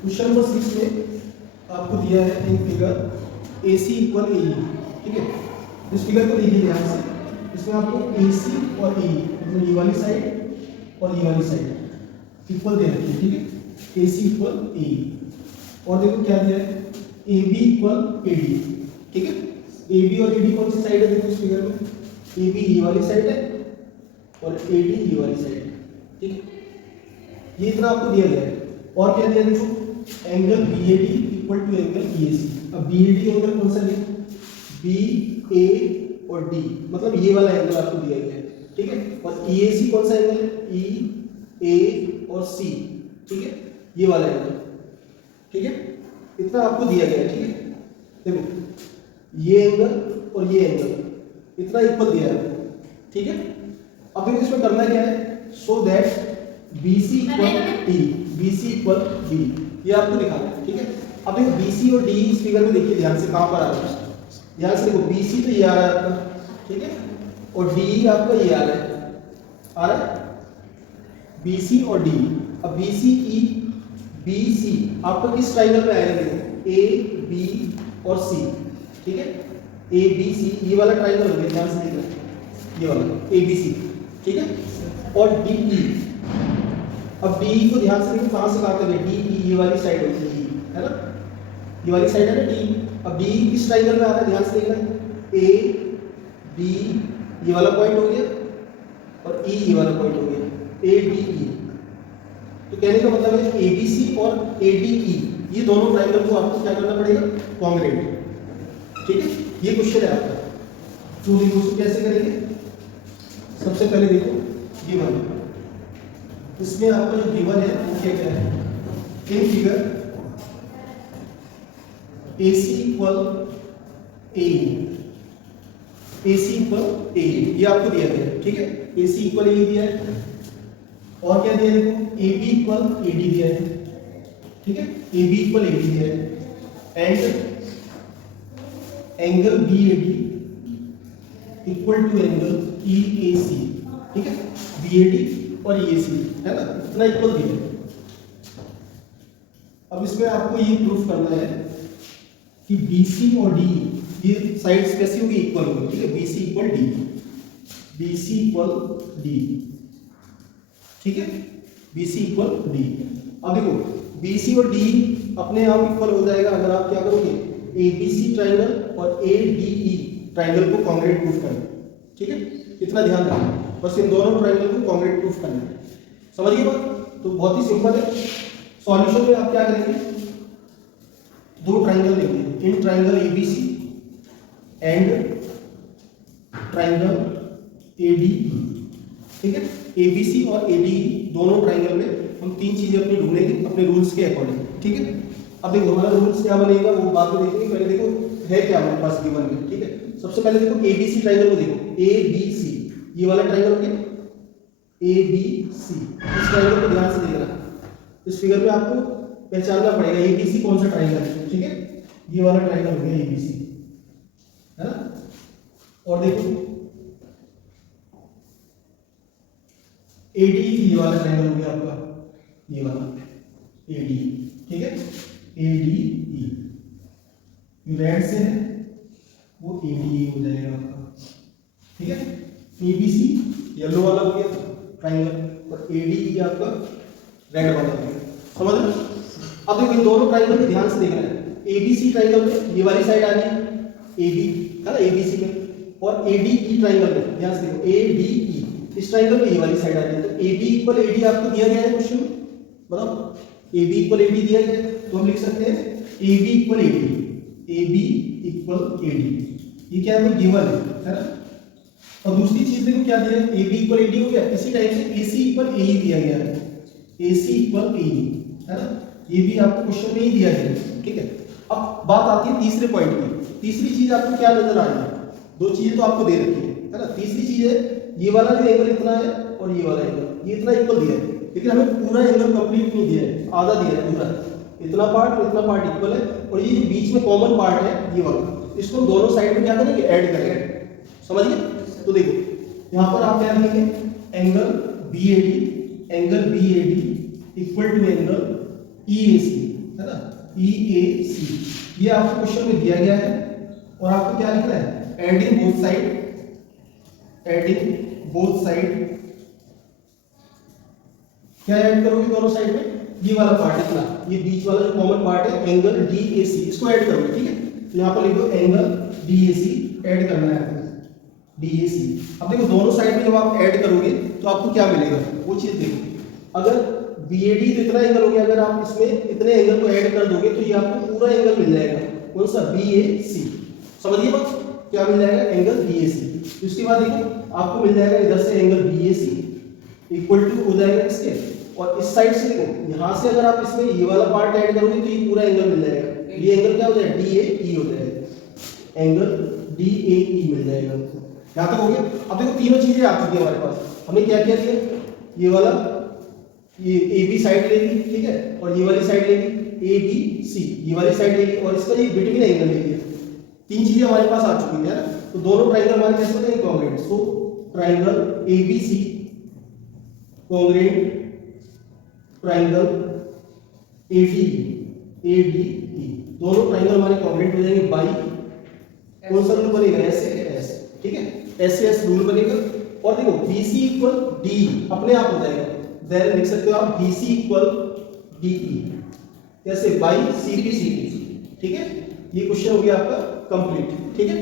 Question number 6 में आपको दिया है in figure AC equal AE, ठीक है। इस फिगर को देखिए ध्यान से, इसमें आपको AC और AE मतलब ये वाली साइड और ये वाली साइड इक्वल दे रखी है, ठीक है। AC इक्वल AE और देखो क्या दिया है AB इक्वल AD, ठीक है। AB और AD कौन सी साइड है देखो इस फिगर में, AB ये वाली साइड है और AD ये वाली साइड है, ठीक है। ये इतना आपको दिया गया है और क्या दिया देखो angle BAD equal to angle EAC। अब BAD एंगल कौन सा है, BA और D मतलब ये वाला एंगल आपको दिया गया है, ठीक है। और EAC कौन सा एंगल है, EA और C, ठीक है, ये वाला एंगल, ठीक है। इतना आपको दिया गया है, ठीक है। देखो ये एंगल और ये एंगल इतना इक्वल दिया है, ठीक है। अब देखो इसमें करना क्या है, so that BC equal D, BC equal D, ये आपको दिखाना है, ठीक है। अब देखो BC और D इस फिगर में देखिए ध्यान से कहां पर आ रहा है, ध्यान से देखो BC तो ये आ रहा है आपका, ठीक है, और D आपका ये आ रहा है BC और D। अब BCE BC आपका किस ट्रायंगल में आएगा देखो A B और C, ठीक है। A B C ये वाला ट्रायंगल हो गया, ध्यान से देखना ये वाला ABC, ठीक है। और DE, अब DE को ध्यान से देखो कहां से कहां तक है, DE ये वाली साइड होती है ना, ये वाली साइड है ना DE। अब DE किस ट्रायंगल में आ रहा है, ध्यान से देखना A B ये वाला पॉइंट हो गया और E ये वाला पॉइंट हो गया ADE। तो कहने का मतलब है ABC और ADE ये दोनों ट्रायंगल को आपको क्या करना पड़ेगा, कॉन्ग्रुएंट, ठीक है। ये क्वेश्चन है आपका, तो देखो उसको कैसे करेंगे। सबसे पहले देखो गिवन, इसमें आपका जो गिवन है वो क्या क्या है, in figure AC equal AE, AC equal AE ये आपको दिया गया है, ठीक है। AC इक्वल AE दिया है और क्या दिया है देखो AB इक्वल AD दिया है, ठीक है। AB इक्वल AD दिया है and angle BAD equal to angle EAC, ठीक है। BAD और EAC है ना, इतना इक्वल दिया है। अब इसमें आपको ये प्रूफ करना है कि BC और DE ये साइड्स कैसी होगी, इक्वल होगी, ठीक है। BC equal D, BC equal D, ठीक है, BC इक्वल D। अब देखो BC और D अपने आप इक्वल हो जाएगा अगर आप क्या करोगे ABC ट्रायंगल और ADE ट्रायंगल को कॉन्ग्रुएंट प्रूफ करें, ठीक है। इतना ध्यान रखना, बस इन दोनों ट्रायंगल को कॉन्ग्रुएंट प्रूफ करना है, समझ गए बात। तो बहुत ही सिंपल है, सॉल्यूशन में आप क्या करेंगे, दो ट्रायंगल लेंगे, in triangle ABC and triangle ADE, ठीक है। ABC और ADE दोनों ट्रायंगल में हम तीन चीजें अपनी ढूंढेंगे अपने रूल्स के अकॉर्डिंग, ठीक है। अब देखो हमारा रूल्स क्या बनेगा वो बाद में देखेंगे, पहले देखो है क्या हमारे पास गिवन में, ठीक है। सबसे पहले देखो ABC ट्रायंगल को देखो, ABC ये वाला ट्रायंगल हो गया ABC, इस ट्रायंगल को ध्यान से देखना, इस फिगर में आपको पहचानना पड़ेगा ABC कौन सा ट्रायंगल है, ठीक है। ये वाला ट्रायंगल हो गया ABC, है ना। और देखो ADE ये वाला ट्रायंगल हो गया आपका, ये वाला ADE, ठीक है। ADE रेड से है वो ADE हो जाएगा आपका, ठीक है। ABC येलो वाला हो गया ट्रायंगल और ADE आपका रेड वाला हो गया, समझ रहे हो। अब देखो इन दोनों ट्रायंगल में ध्यान से देखना है, ABC ट्रायंगल में ये वाली साइड आ रही है AB है ना ABC में, और ADE ट्रायंगल में ध्यान से देखो ADE इस ट्रायंगल में ये वाली साइड आ रही है। तो AB इक्वल AD आपको दिया गया है क्वेश्चन में, बताओ AB इक्वल AD दिया गया है, तो हम लिख सकते हैं AB equal AD, AB equal AD, ये क्या है गिवन है ना। और दूसरी चीज देखो क्या दिया है, AB इक्वल AD हो गया, इसी टाइप से AC इक्वल AE दिया गया है, AC इक्वल AE है ना, ये भी आपको क्वेश्चन में ही दिया गया है, ठीक है। अब बात आती है तीसरे पॉइंट की, तीसरी चीज आपको क्या नजर आ रही है, दो चीजें तो आपको दे रखी है ना। तीसरी चीज है ये वाला जो एंगल इतना है और ये वाला एंगल ये इतना इक्वल दिया है, लेकिन हमें पूरा एंगल कंप्लीट नहीं दिया है, आधा दिया है पूरा, इतना पार्ट और इतना पार्ट इक्वल है, और ये जो बीच में कॉमन पार्ट है ये वाला, इसको दोनों साइड में क्या करेंगे ऐड करेंगे, समझ गए। तो देखो यहाँ पर आप क्या लिखेंगे angle BAD equal to angle EAC, है ना, EAC। ये आपको क्वेश्चन में दिया गया है और आपको क्या लिखना है, adding both side, adding both side. क्या ऐड करोगे दोनों साइड में, ये वाला पार्ट इतना, ये बीच वाला जो कॉमन पार्ट है एंगल DAC, इसको ऐड करोगे, ठीक है। तो यहाँ पर लिखो एंगल DAC ऐड करना है DAC। अब देखो दोनों साइड में जब आप ऐड करोगे तो आपको क्या मिलेगा, वो चीज देखो। अगर BAD तो इतना एंगल हो गया, अगर आप इसमें इतने एंगल को ऐड कर दोगे तो ये आपको पूरा एंगल मिल जाएगा, कौन सा, BAC। समझिए बात, क्या मिल जाएगा, एंगल BAC। उसके बाद देखो आपको मिल जाएगा इधर से एंगल BAC इक्वल टू हो जाएगा इसके, और इस साइड से देखो यहाँ से अगर आप इसमें ये वाला पार्ट ऐड करोगे तो ये पूरा एंगल मिल जाएगा। ये एंगल क्या हो जाएगा, DAE हो जाएगा, एंगल DAE मिल जाएगा। यहाँ तक हो गया। अब देखो तीनों चीजें आ चुकी है हमारे पास। हमने क्या क्या किया, ये वाला, ये AB साइड ले ली, ठीक है, और ये वाली साइड ले ली ABC, ये वाली साइड ले ली, और इसका ये बिटवीन एंगल ले लिया। तीन चीजें हमारे पास आ चुकी है ना। तो दोनों ट्रायंगल हमारे कैसे होते हैं, congruent. So triangle ABC congruent triangle ADE, दोनों ट्रायंगल हमारे कॉन्ग्रुएंट हो जाएंगे बाई कौन सा रूल बनेगा, SAS, ठीक है, SAS रूल बनेगा। और देखो BC इक्वल DE अपने आप हो जाएगा, देन लिख सकते हो आप BC इक्वल DE, कैसे, बाई CP, ठीक है। ये क्वेश्चन हो गया आपका कंप्लीट, ठीक है।